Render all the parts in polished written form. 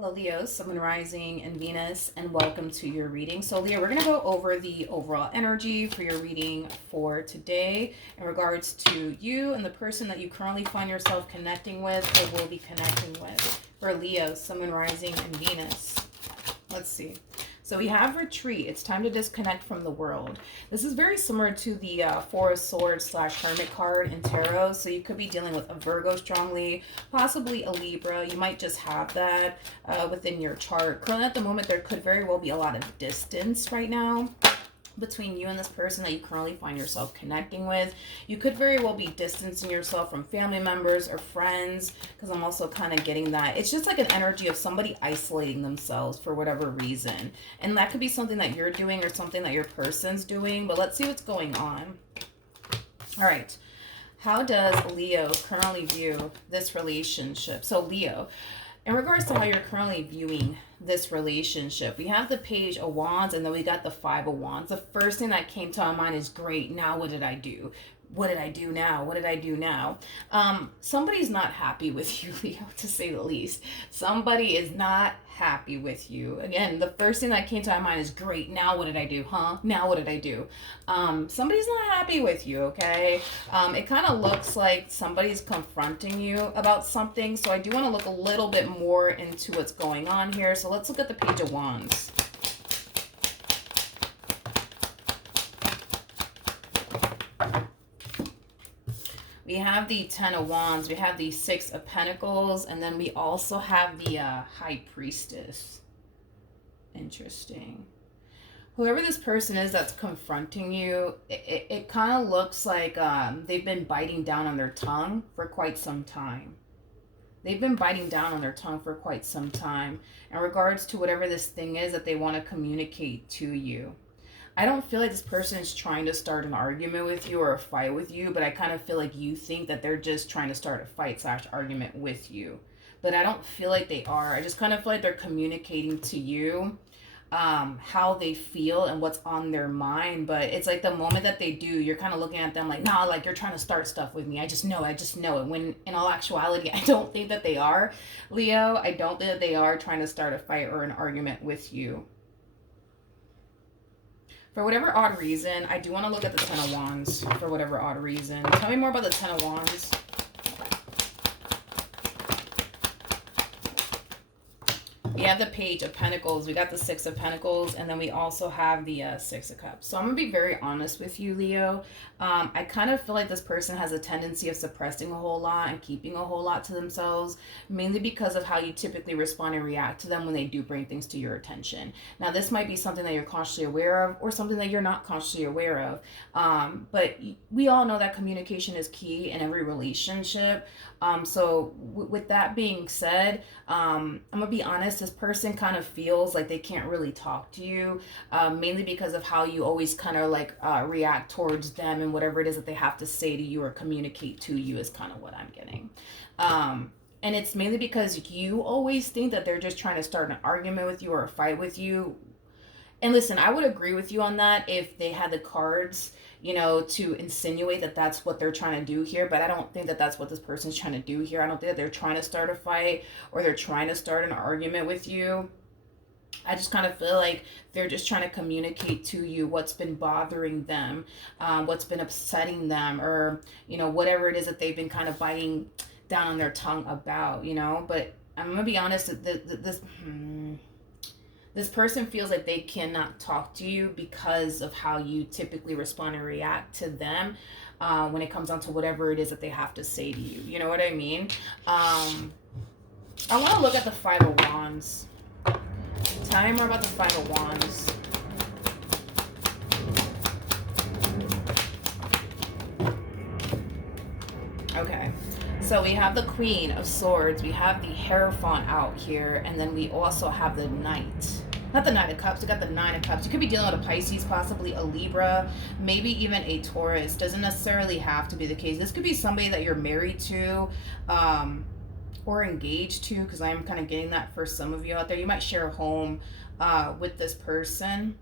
Hello, Leo, Sun, Rising, and Venus, and welcome to your reading. So, Leo, we're going to go over the overall energy for your reading for today in regards to you and the person that you currently find yourself connecting with or will be connecting with. For Leo, Sun, Rising, and Venus. Let's see. So we have retreat. It's time to disconnect from the world. This is very similar to the Four of Swords / Hermit card in Tarot. So you could be dealing with a Virgo strongly, possibly a Libra. You might just have that within your chart. Currently at the moment, there could very well be a lot of distance right now between you and this person that you currently find yourself connecting with. You could very well be distancing yourself from family members or friends, because I'm also kind of getting that. It's just like an energy of somebody isolating themselves for whatever reason. And that could be something that you're doing or something that your person's doing, but let's see what's going on. All right. How does Leo currently view this relationship? So Leo, in regards to how you're currently viewing this relationship, we have the Page of Wands and then we got the Five of Wands. The first thing that came to my mind is, great, now what did I do? What did I do now? What did I do now? Somebody's not happy with you, Leo, to say the least. Somebody is not happy with you. Again, the first thing that came to my mind is, great, now what did I do? Now what did I do? Somebody's not happy with you, okay? It kind of looks like somebody's confronting you about something. So I do want to look a little bit more into what's going on here. So let's look at the Page of Wands. We have the Ten of Wands, we have the Six of Pentacles, and then we also have the High Priestess. Interesting. Whoever this person is that's confronting you, it kind of looks like they've been biting down on their tongue for quite some time. They've been biting down on their tongue for quite some time in regards to whatever this thing is that they want to communicate to you. I don't feel like this person is trying to start an argument with you or a fight with you, but I kind of feel like you think that they're just trying to start a fight / argument with you. But I don't feel like they are. I just kind of feel like they're communicating to you how they feel and what's on their mind. But it's like the moment that they do, you're kind of looking at them like, nah, like you're trying to start stuff with me. I just know it. When in all actuality, I don't think that they are, Leo. I don't think that they are trying to start a fight or an argument with you. For whatever odd reason, I do want to look at the Ten of Wands for whatever odd reason. Tell me more about the Ten of Wands. We have the Page of Pentacles, we got the Six of Pentacles, and then we also have the Six of Cups. So I'm going to be very honest with you, Leo. I kind of feel like this person has a tendency of suppressing a whole lot and keeping a whole lot to themselves, mainly because of how you typically respond and react to them when they do bring things to your attention. Now, this might be something that you're consciously aware of or something that you're not consciously aware of. But we all know that communication is key in every relationship. So with that being said, I'm going to be honest, this person kind of feels like they can't really talk to you, mainly because of how you always kind of like react towards them and whatever it is that they have to say to you or communicate to you is kind of what I'm getting. And it's mainly because you always think that they're just trying to start an argument with you or a fight with you. And listen, I would agree with you on that if they had the cards, you know, to insinuate that that's what they're trying to do here. But I don't think that that's what this person's trying to do here. I don't think that they're trying to start a fight or they're trying to start an argument with you. I just kind of feel like they're just trying to communicate to you what's been bothering them, what's been upsetting them, or, you know, whatever it is that they've been kind of biting down on their tongue about, you know. But I'm going to be honest, this person feels like they cannot talk to you because of how you typically respond and react to them when it comes down to whatever it is that they have to say to you. You know what I mean? I want to look at the Five of Wands. Tell me more about the Five of Wands. Okay. So we have the Queen of Swords, we have the Hierophant out here, and then we also have the Knight. Not the Knight of Cups, we got the Nine of Cups. You could be dealing with a Pisces, possibly a Libra, maybe even a Taurus. Doesn't necessarily have to be the case. This could be somebody that you're married to or engaged to, because I'm kind of getting that for some of you out there. You might share a home with this person.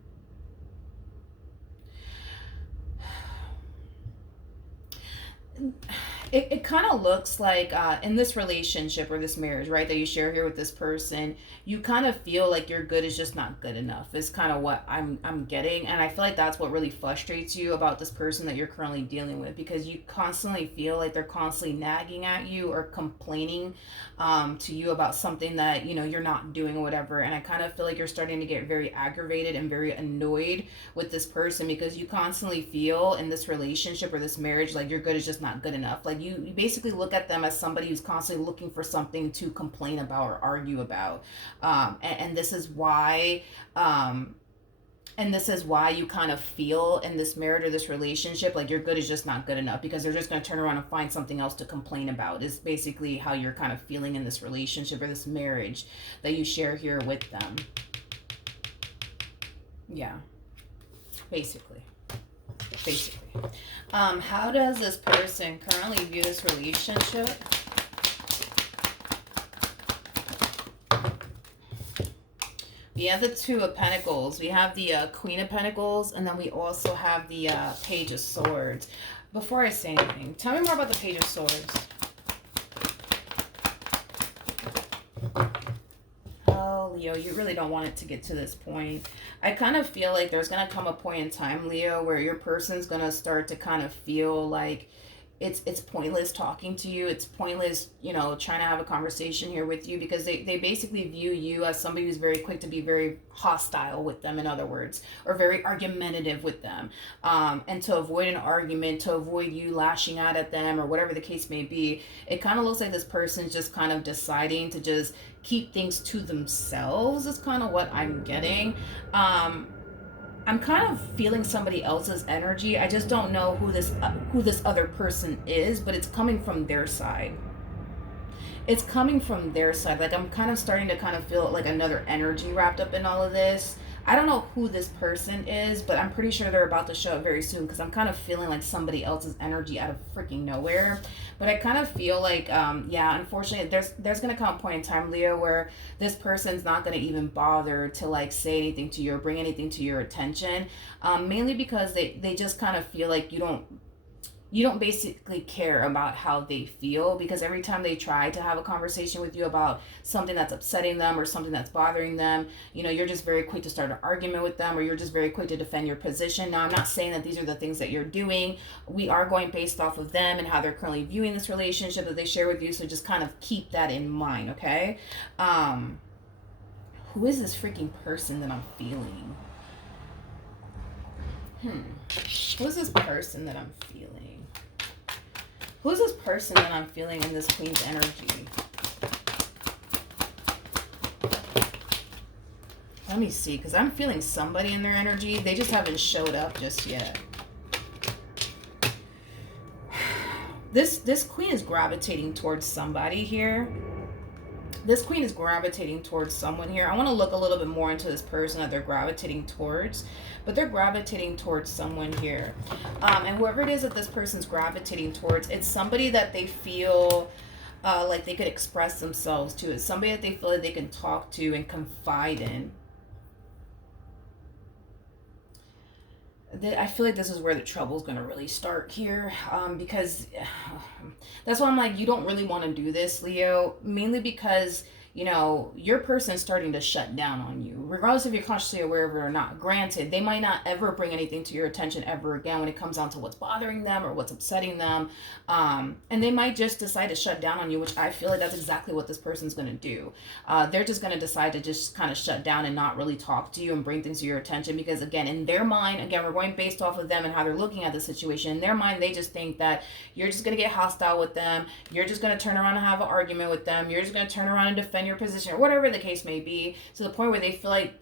it kind of looks like in this relationship or this marriage, right, that you share here with this person, you kind of feel like your good is just not good enough. Is kind of what I'm getting, and I feel like that's what really frustrates you about this person that you're currently dealing with, because you constantly feel like they're constantly nagging at you or complaining to you about something that you're not doing or whatever. And I kind of feel like you're starting to get very aggravated and very annoyed with this person because you constantly feel in this relationship or this marriage like your good is just not good enough. Like you basically look at them as somebody who's constantly looking for something to complain about or argue about, and this is why you kind of feel in this marriage or this relationship like your good is just not good enough, because they're just going to turn around and find something else to complain about, is basically how you're kind of feeling in this relationship or this marriage that you share here with them. Yeah, basically. How does this person currently view this relationship? We have the Two of Pentacles. We have the Queen of Pentacles. And then we also have the Page of Swords. Before I say anything, tell me more about the Page of Swords. Oh, Leo, you really don't want it to get to this point. I kind of feel like there's going to come a point in time, Leo, where your person's going to start to kind of feel like it's pointless talking to you. It's pointless, trying to have a conversation here with you, because they basically view you as somebody who's very quick to be very hostile with them, in other words, or very argumentative with them. And to avoid an argument, to avoid you lashing out at them or whatever the case may be, it kind of looks like this person's just kind of deciding to just keep things to themselves is kind of what I'm getting. I'm kind of feeling somebody else's energy. I just don't know who this other person is, but it's coming from their side. It's coming from their side. Like, I'm kind of starting to kind of feel like another energy wrapped up in all of this. I don't know who this person is, but I'm pretty sure they're about to show up very soon, because I'm kind of feeling like somebody else's energy out of freaking nowhere. But I kind of feel like, unfortunately, there's going to come a point in time, Leo, where this person's not going to even bother to, like, say anything to you or bring anything to your attention, mainly because they just kind of feel like you don't basically care about how they feel, because every time they try to have a conversation with you about something that's upsetting them or something that's bothering them, you're just very quick to start an argument with them, or you're just very quick to defend your position. Now, I'm not saying that these are the things that you're doing. We are going based off of them and how they're currently viewing this relationship that they share with you, so just kind of keep that in mind, okay? Who is this freaking person that I'm feeling? Who is this person that I'm feeling? Who's this person that I'm feeling in this Queen's energy? Let me see, because I'm feeling somebody in their energy. They just haven't showed up just yet. This Queen is gravitating towards somebody here. This Queen is gravitating towards someone here. I want to look a little bit more into this person that they're gravitating towards, but they're gravitating towards someone here. And whoever it is that this person's gravitating towards, it's somebody that they feel like they could express themselves to. It's somebody that they feel like they can talk to and confide in. I feel like this is where the trouble is going to really start here, because that's why I'm like, you don't really want to do this, Leo, mainly because your person's starting to shut down on you, regardless if you're consciously aware of it or not. Granted, they might not ever bring anything to your attention ever again when it comes down to what's bothering them or what's upsetting them. And they might just decide to shut down on you, which I feel like that's exactly what this person's going to do. They're just going to decide to just kind of shut down and not really talk to you and bring things to your attention, because again, in their mind, we're going based off of them and how they're looking at the situation. In their mind, they just think that you're just going to get hostile with them. You're just going to turn around and have an argument with them. You're just going to turn around and defend your position, or whatever the case may be, to the point where they feel like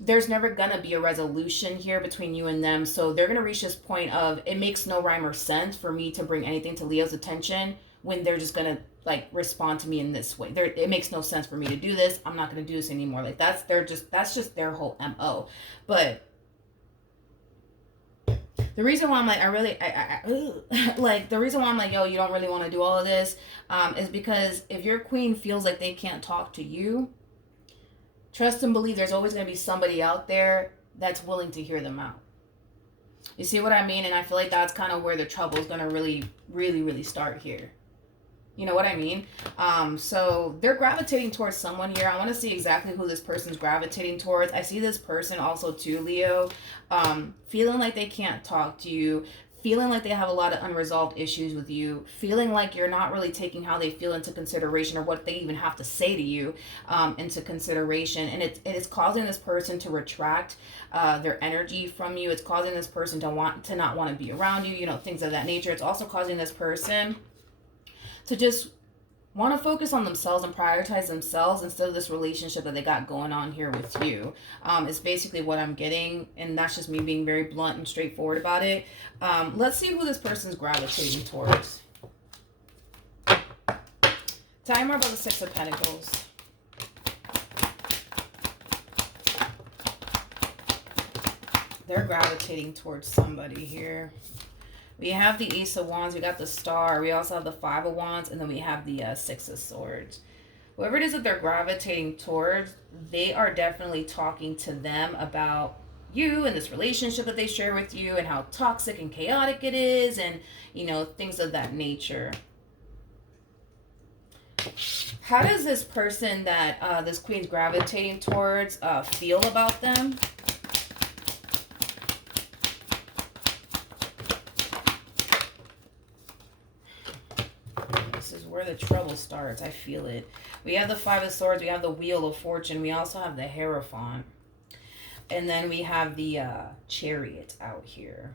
there's never gonna be a resolution here between you and them. So they're gonna reach this point of, it makes no rhyme or sense for me to bring anything to Leo's attention when they're just gonna like respond to me in this way. It makes no sense for me to do this. I'm not gonna do this anymore. Like that's just their whole MO. But the reason why I'm like, like, the reason why I'm like, yo, you don't really want to do all of this, is because if your Queen feels like they can't talk to you, trust and believe there's always going to be somebody out there that's willing to hear them out. You see what I mean? And I feel like that's kind of where the trouble is going to really start here. You know what I mean? So they're gravitating towards someone here. I want to see exactly who this person's gravitating towards. I see this person also too, Leo, feeling like they can't talk to you, feeling like they have a lot of unresolved issues with you, feeling like you're not really taking how they feel into consideration, or what they even have to say to you into consideration. And it's causing this person to retract their energy from you. It's causing this person to not want to be around you, you know, things of that nature. It's also causing this person to just want to focus on themselves and prioritize themselves instead of this relationship that they got going on here with you. Is basically what I'm getting, and that's just me being very blunt and straightforward about it. Let's see who this person's gravitating towards. Tell me more about the Six of Pentacles. They're gravitating towards somebody here. We have the Ace of Wands, we got the Star, we also have the Five of Wands, and then we have the Six of Swords. Whoever it is that they're gravitating towards, they are definitely talking to them about you and this relationship that they share with you and how toxic and chaotic it is, and, you know, things of that nature. How does this person that this Queen's gravitating towards feel about them? Where the trouble starts. I feel it. We have the Five of Swords, we have the Wheel of Fortune, we also have the Hierophant, and then we have the Chariot out here.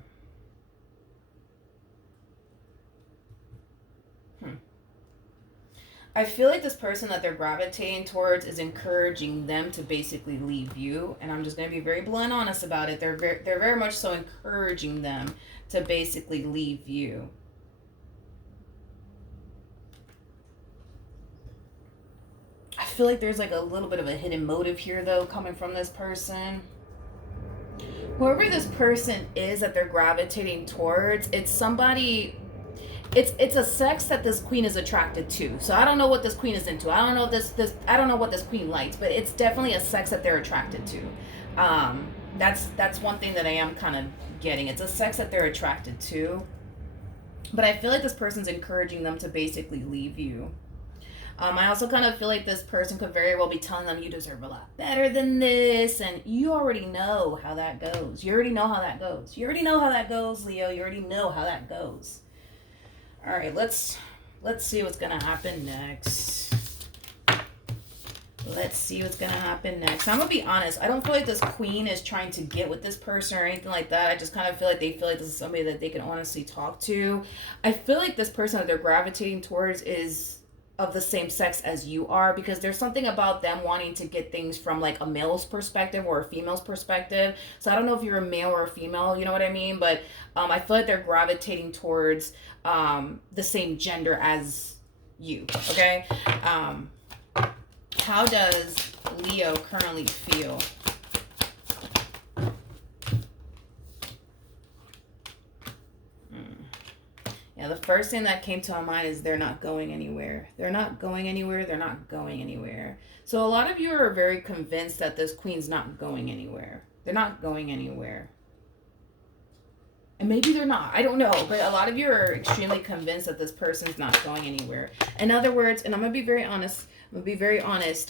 I feel like this person that they're gravitating towards is encouraging them to basically leave you, and I'm just going to be very blunt honest about it. They're very much so encouraging them to basically leave you. I feel like there's like a little bit of a hidden motive here though coming from this person. Whoever this person is that they're gravitating towards, it's somebody, it's a sex that this Queen is attracted to. So I don't know what this Queen is into. I don't know I don't know what this Queen likes, but it's definitely a sex that they're attracted to. That's one thing that I am kind of getting. It's a sex that they're attracted to. But I feel like this person's encouraging them to basically leave you. I also kind of feel like this person could very well be telling them you deserve a lot better than this, and you already know how that goes. You already know how that goes. You already know how that goes, Leo. You already know how that goes. All right, let's see what's gonna happen next. Let's see what's gonna happen next. I'm gonna be honest. I don't feel like this Queen is trying to get with this person or anything like that. I just kind of feel like they feel like this is somebody that they can honestly talk to. I feel like this person that they're gravitating towards is of the same sex as you are, because there's something about them wanting to get things from like a male's perspective or a female's perspective. So I don't know if you're a male or a female, you know what I mean? But I feel like they're gravitating towards the same gender as you, okay? How does Leo currently feel? Yeah, the first thing that came to my mind is they're not going anywhere. They're not going anywhere. They're not going anywhere. So a lot of you are very convinced that this Queen's not going anywhere. They're not going anywhere. And maybe they're not. I don't know. But a lot of you are extremely convinced that this person's not going anywhere. In other words, and I'm going to be very honest.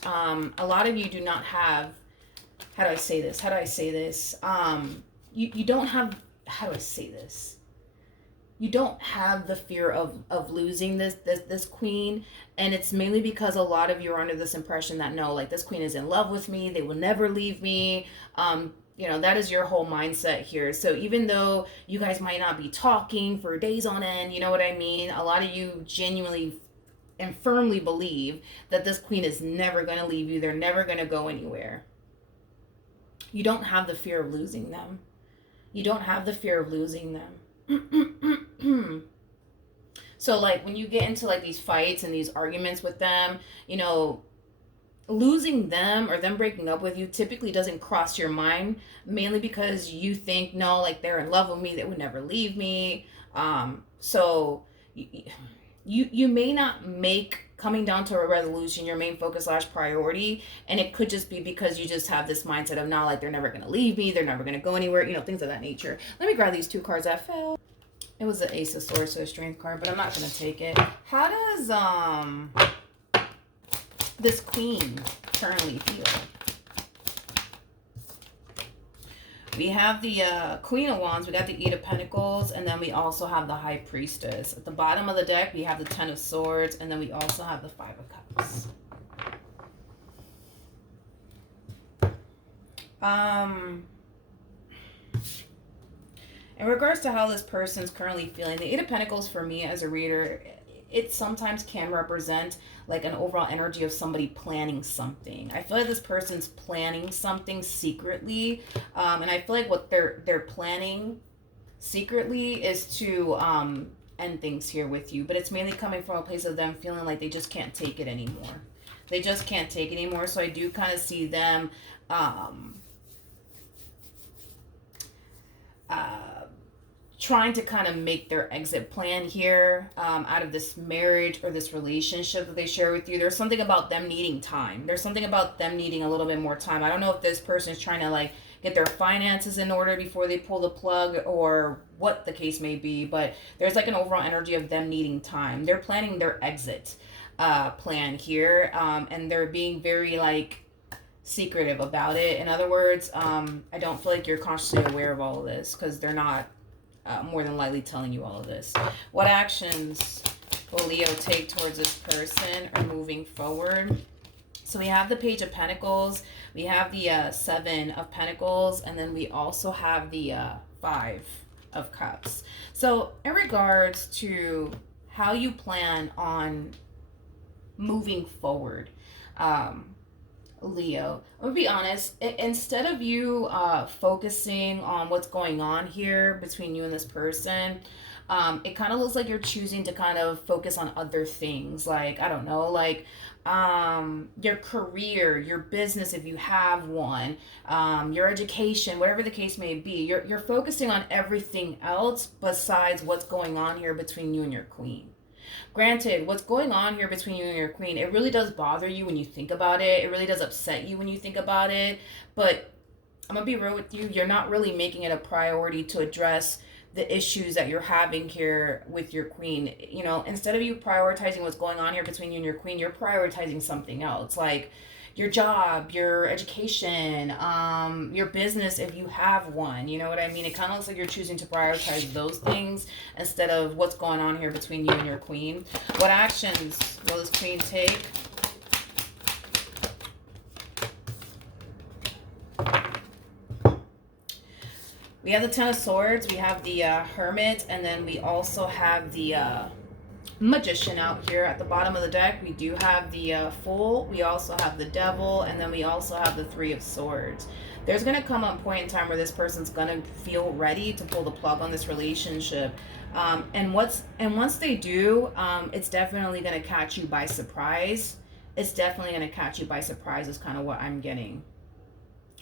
A lot of you do not have, how do I say this? You don't have, how do I say this? You don't have the fear of losing this Queen, and it's mainly because a lot of you are under this impression that no, like this Queen is in love with me, they will never leave me. You know, that is your whole mindset here. So even though you guys might not be talking for days on end, you know what I mean? A lot of you genuinely and firmly believe that this Queen is never going to leave you. They're never going to go anywhere. You don't have the fear of losing them. You don't have the fear of losing them. So like when you get into like these fights and these arguments with them, you know, losing them or them breaking up with you typically doesn't cross your mind, mainly because you think, no, like they're in love with me, they would never leave me. So you may not make coming down to a resolution, your main focus slash priority. And it could just be because you just have this mindset of, not like, they're never going to leave me, they're never going to go anywhere, you know, things of that nature. Let me grab these 2 cards that fell. It was the Ace of Swords, so a Strength card, but I'm not going to take it. How does this Queen currently feel? We have the Queen of Wands, we got the 8 of Pentacles, and then we also have the High Priestess. At the bottom of the deck, we have the 10 of Swords, and then we also have the 5 of Cups. In regards to how this person's currently feeling, the 8 of Pentacles for me as a reader, it sometimes can represent like an overall energy of somebody planning something. I feel like this person's planning something secretly, and I feel like what they're planning secretly is to end things here with you. But it's mainly coming from a place of them feeling like they just can't take it anymore. They just can't take it anymore. So I do kind of see them trying to kind of make their exit plan here out of this marriage or this relationship that they share with you. There's something about them needing time. There's something about them needing a little bit more time. I don't know if this person is trying to like get their finances in order before they pull the plug or what the case may be, but there's like an overall energy of them needing time. They're planning their exit plan here, and they're being very like secretive about it. In other words, I don't feel like you're consciously aware of all of this, because they're not more than likely telling you all of this. What actions will Leo take towards this person or moving forward? So we have the Page of Pentacles, we have the 7 of Pentacles, and then we also have the 5 of Cups. So in regards to how you plan on moving forward, Leo, I'm gonna be honest, instead of you focusing on what's going on here between you and this person, it kind of looks like you're choosing to kind of focus on other things, like, I don't know, like your career, your business if you have one, your education, whatever the case may be. You're focusing on everything else besides what's going on here between you and your Queen. Granted, what's going on here between you and your Queen, it really does bother you when you think about it. It really does upset you when you think about it. But I'm going to be real with you. You're not really making it a priority to address the issues that you're having here with your Queen. You know, instead of you prioritizing what's going on here between you and your Queen, you're prioritizing something else. Like your job, your education, your business if you have one. You know what I mean? It kind of looks like you're choosing to prioritize those things instead of what's going on here between you and your Queen. What actions will this Queen take? We have the 10 of Swords, we have the Hermit, and then we also have the Magician out here at the bottom of the deck. We do have the Fool, we also have the Devil, and then we also have the 3 of Swords. There's going to come a point in time where this person's going to feel ready to pull the plug on this relationship. And once they do, it's definitely going to catch you by surprise. It's definitely going to catch you by surprise is kind of what I'm getting.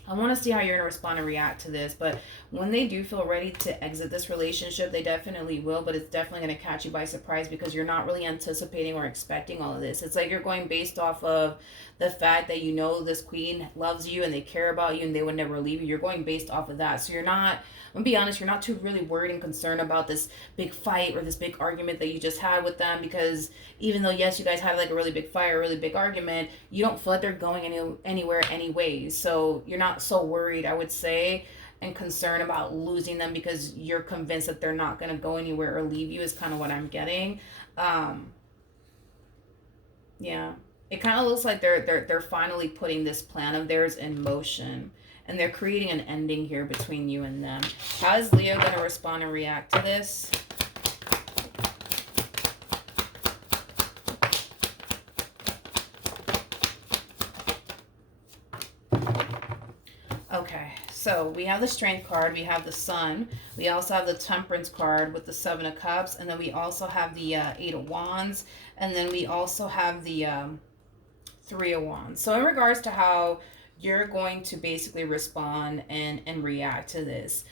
I want to see how you're going to respond and react to this, but when they do feel ready to exit this relationship, they definitely will, but it's definitely going to catch you by surprise because you're not really anticipating or expecting all of this. It's like you're going based off of the fact that you know this Queen loves you and they care about you and they would never leave you. You're going based off of that. So you're not, I'm going to be honest, you're not too really worried and concerned about this big fight or this big argument that you just had with them, because even though, yes, you guys had like a really big fight or a really big argument, you don't feel like they're going anywhere anyways. So you're not so worried, I would say, and concerned about losing them because you're convinced that they're not going to go anywhere or leave you is kind of what I'm getting. Yeah, it kind of looks like they're finally putting this plan of theirs in motion, and they're creating an ending here between you and them. How is Leo going to respond and react to this? Okay, so we have the Strength card, we have the Sun, we also have the Temperance card with the 7 of Cups, and then we also have the 8 of Wands, and then we also have the 3 of Wands. So in regards to how you're going to basically respond and react to this,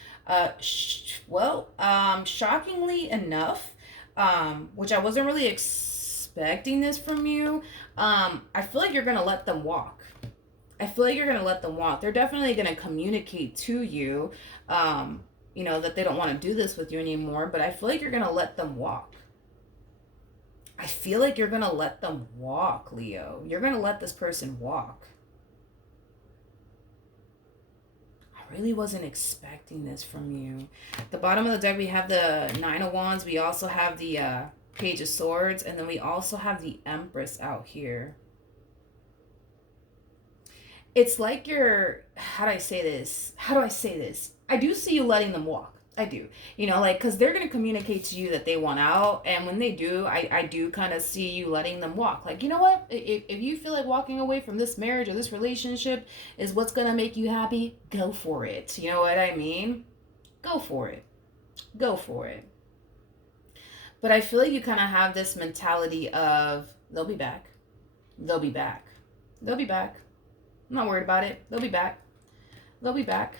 shockingly enough, which I wasn't really expecting expecting this from you, I feel like you're going to let them walk. I feel like you're going to let them walk. They're definitely going to communicate to you, that they don't want to do this with you anymore, but I feel like you're going to let them walk. I feel like you're going to let them walk, Leo. You're going to let this person walk. I really wasn't expecting this from you. At the bottom of the deck, we have the Nine of Wands. We also have the Page of Swords. And then we also have the Empress out here. It's like how do I say this? I do see you letting them walk. I do. Because they're going to communicate to you that they want out. And when they do, I do kind of see you letting them walk. Like, you know what? If you feel like walking away from this marriage or this relationship is what's going to make you happy, go for it. You know what I mean? Go for it. Go for it. But I feel like you kind of have this mentality of, they'll be back. They'll be back. They'll be back. I'm not worried about it. They'll be back. They'll be back.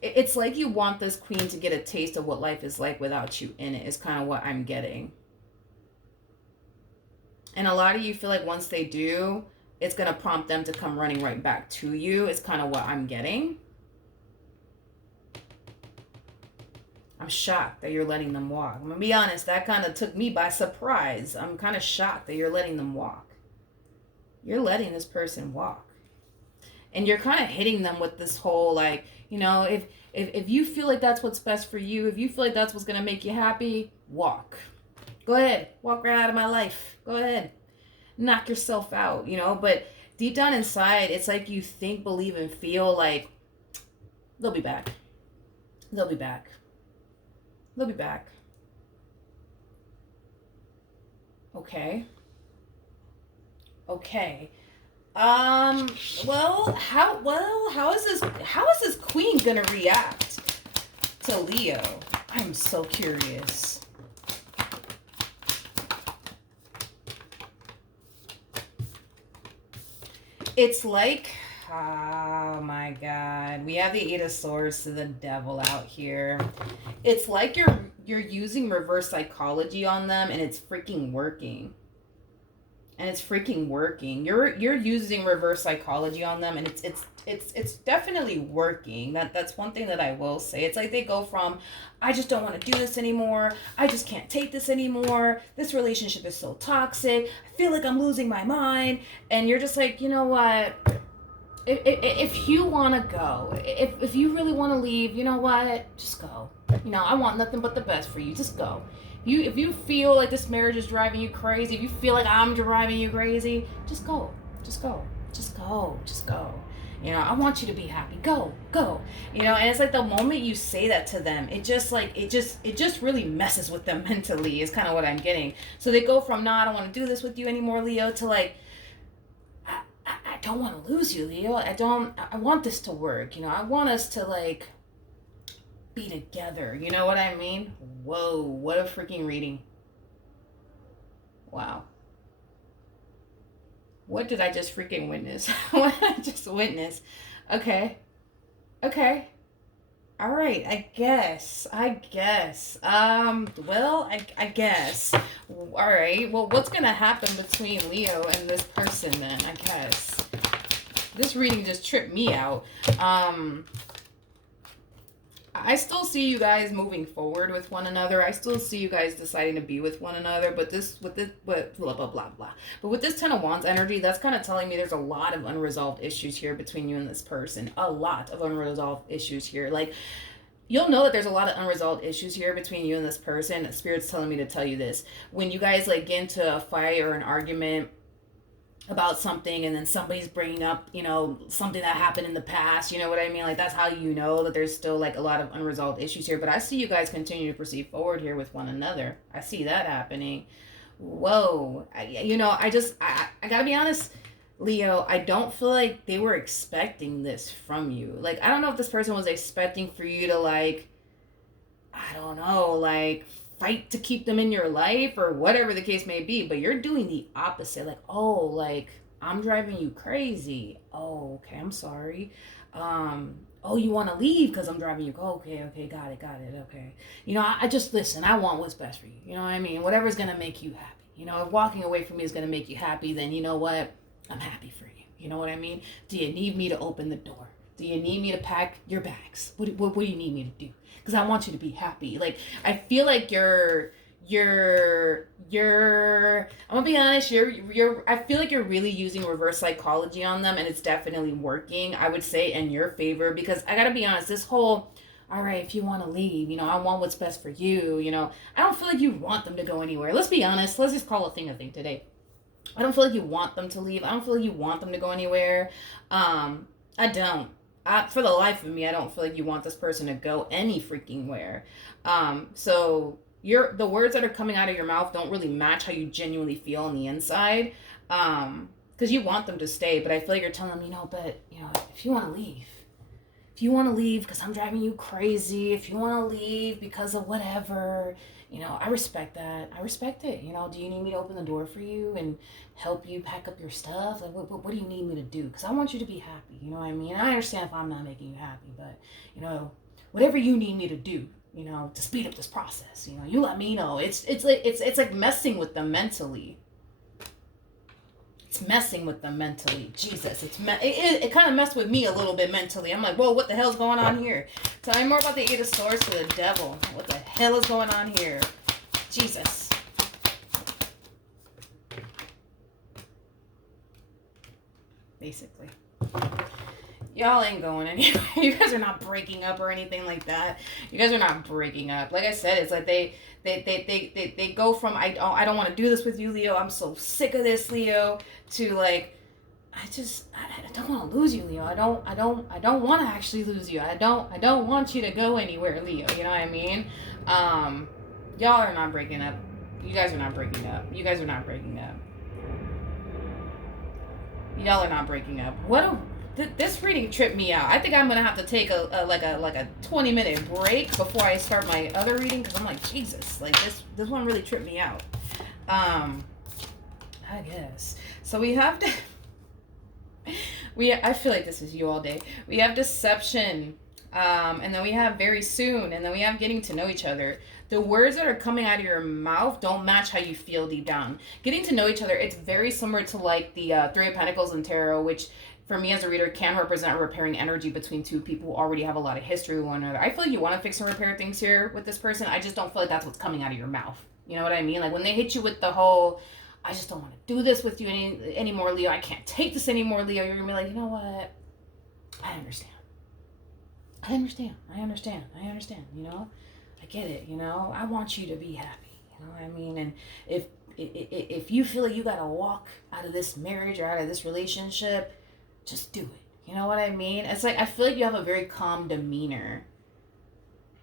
It's like you want this queen to get a taste of what life is like without you in it, is kind of what I'm getting. And a lot of you feel like once they do, it's going to prompt them to come running right back to you. It's kind of what I'm getting. I'm shocked that you're letting them walk. I'm going to be honest, that kind of took me by surprise. I'm kind of shocked that you're letting them walk. You're letting this person walk. And you're kind of hitting them with this whole, like, if you feel like that's what's best for you, if you feel like that's what's going to make you happy, walk. Go ahead. Walk right out of my life. Go ahead. Knock yourself out, But deep down inside, it's like you think, believe, and feel like they'll be back. They'll be back. They'll be back. Okay. Okay. How is this queen gonna react to Leo? I'm so curious. It's like, oh my God, we have the Eight of Swords to the Devil out here. It's like you're using reverse psychology on them, and it's freaking working. And it's freaking working. You're using reverse psychology on them, and it's definitely working. That's one thing that I will say. It's like they go from, I just don't want to do this anymore. I just can't take this anymore. This relationship is so toxic. I feel like I'm losing my mind. And you're just like, you know what? If you want to go, if you really want to leave, you know what? Just go. I want nothing but the best for you. Just go. If you feel like this marriage is driving you crazy, if you feel like I'm driving you crazy, just go. Just go. Just go. Just go. I want you to be happy. Go. And it's like the moment you say that to them, it just really messes with them mentally, is kind of what I'm getting. So they go from, I don't want to do this with you anymore, Leo, to like, I don't want to lose you, Leo. I want this to work. I want us to like be together. You know what I mean? Whoa, what a freaking reading. Wow. What did I just freaking witness? What did I just witness? Okay. All right, I guess. Well, I guess. All right. Well, what's going to happen between Leo and this person then, I guess? This reading just tripped me out. I still see you guys moving forward with one another. I still see you guys deciding to be with one another. But blah, blah, blah, blah. But with this Ten of Wands energy, that's kind of telling me there's a lot of unresolved issues here between you and this person. A lot of unresolved issues here. Like, you'll know that there's a lot of unresolved issues here between you and this person. Spirit's telling me to tell you this. When you guys like get into a fight or an argument about something, and then somebody's bringing up, something that happened in the past, you know what I mean? Like, that's how you know that there's still like a lot of unresolved issues here. But I see you guys continue to proceed forward here with one another. I see that happening. Whoa. I gotta be honest, Leo, I don't feel like they were expecting this from you. Like, I don't know if this person was expecting for you to like, I don't know, like fight to keep them in your life or whatever the case may be, but you're doing the opposite. Like, oh, like I'm driving you crazy. Oh, okay, I'm sorry. Oh, you want to leave because I'm driving you. Oh, okay, got it, okay. You know, I just listen. I want what's best for you. You know what I mean? Whatever's going to make you happy. You know, if walking away from me is going to make you happy, then you know what? I'm happy for you. You know what I mean? Do you need me to open the door? Do you need me to pack your bags? What do you need me to do? Because I want you to be happy. Like, I feel like I'm gonna be honest, I feel like you're really using reverse psychology on them, and it's definitely working, I would say, in your favor. Because I gotta be honest, this whole, all right, if you want to leave, you know, I want what's best for you, you know, I don't feel like you want them to go anywhere. Let's be honest. Let's just call a thing today. I don't feel like you want them to leave. I don't feel like you want them to go anywhere. I don't. For the life of me, I don't feel like you want this person to go any freaking where. So the words that are coming out of your mouth don't really match how you genuinely feel on the inside. Because you want them to stay, but I feel like you're telling them, you know, but, you know, if you want to leave, because I'm driving you crazy, if you want to leave because of whatever, you know, I respect that. I respect it. You know, do you need me to open the door for you and help you pack up your stuff? Like, what do you need me to do? Because I want you to be happy. You know what I mean? I understand if I'm not making you happy, but, you know, whatever you need me to do, you know, to speed up this process, you know, you let me know. It's like messing with them mentally. It's messing with them mentally. Jesus, it kind of messed with me a little bit mentally. I'm like, whoa, what the hell's going on here? Tell me more about the Eight of Swords to the Devil. What the hell is going on here? Jesus. Basically. Y'all ain't going anywhere. You guys are not breaking up or anything like that. You guys are not breaking up. Like I said, it's like they go from I don't want to do this with you, Leo. I'm so sick of this, Leo, to like I don't want to lose you, Leo. I don't want to actually lose you. I don't want you to go anywhere, Leo. You know what I mean? Y'all are not breaking up. You guys are not breaking up. You guys are not breaking up. Y'all are not breaking up. This reading tripped me out. I think I'm gonna have to take a 20-minute break before I start my other reading, because I'm like, Jesus, like this one really tripped me out. I guess. So we have to I feel like this is you all day. We have deception, and then we have very soon, and then we have getting to know each other. The words that are coming out of your mouth don't match how you feel deep down. Getting to know each other, it's very similar to like the Three of Pentacles in Tarot, which for me as a reader can represent a repairing energy between two people who already have a lot of history with one another. I feel like you want to fix and repair things here with this person. I just don't feel like that's what's coming out of your mouth. You know what I mean? Like when they hit you with the whole, I just don't want to do this with you anymore, Leo. I can't take this anymore, Leo. You're going to be like, you know what? I understand. You know? I get it, you know? I want you to be happy. You know what I mean? And if you feel like you got to walk out of this marriage or out of this relationship, just do it. You know what I mean? It's like I feel like you have a very calm demeanor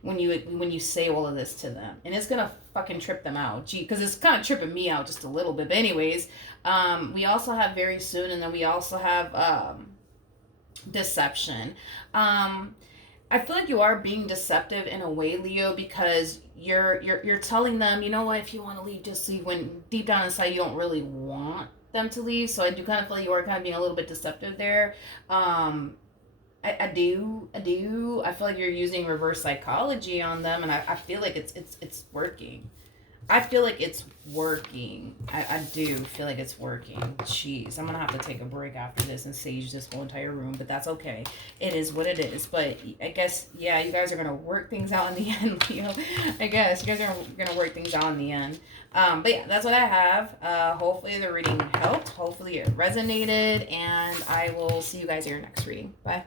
when you say all of this to them, and it's gonna fucking trip them out. Gee, because it's kind of tripping me out just a little bit. But anyways, we also have very soon, and then we also have deception. I feel like you are being deceptive in a way, Leo, because you're telling them, you know what, if you want to leave, just leave, when deep down inside you don't really want them to leave. So I do kind of feel like you are kind of being a little bit deceptive there. I do. I feel like you're using reverse psychology on them, and I feel like it's working. I feel like it's working. I do feel like it's working. Jeez, I'm gonna have to take a break after this and sage this whole entire room, but that's okay. It is what it is. But I guess, yeah, you guys are gonna work things out in the end, Leo. I guess you guys are gonna work things out in the end. But yeah, that's what I have. Hopefully the reading helped. Hopefully it resonated, and I will see you guys in your next reading. Bye.